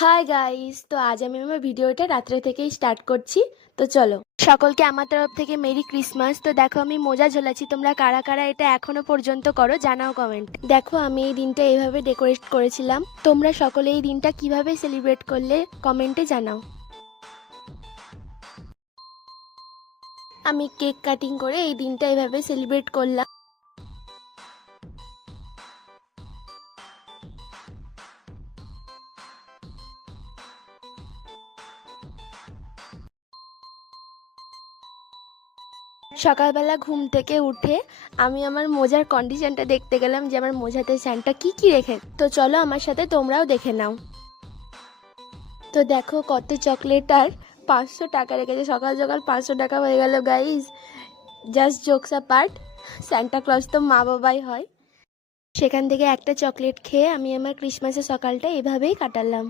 Hi guys, তো আজ আমি আমার ভিডিওটা রাত্রে থেকেই স্টার্ট করছি। তো চলো, সকলকে আমার তরফ থেকে মেরি ক্রিসমাস। তো দেখো, আমি মোজা ঝোলাচ্ছি। তোমরা কারা কারা এটা এখনো পর্যন্ত করো জানাও কমেন্ট। দেখো, আমি এই দিনটা এইভাবে ডেকোরেট করেছিলাম। তোমরা সকলে এই দিনটা কিভাবে সেলিব্রেট করলে কমেন্টে জানাও। আমি কেক কাটিং করে এই দিনটা এইভাবে সেলিব্রেট করলাম। সকালবেলা ঘুম থেকে উঠে আমি আমার মোজার কন্ডিশনটা দেখতে গেলাম যে আমার মোজাতে স্যান্টা কি কি রেখে। তো চলো আমার সাথে তোমরাও দেখে নাও। তো দেখো কত চকলেট আর 500 টাকা রেখেছে। সকাল সকাল 500 টাকা হয়ে গেল guys. Just jokes part, Santa Claus তো মা বাবাই হয়। সেখান থেকে একটা চকলেট খেয়ে আমি আমার ক্রিসমাসের সকালটা এভাবেই কাটালাম।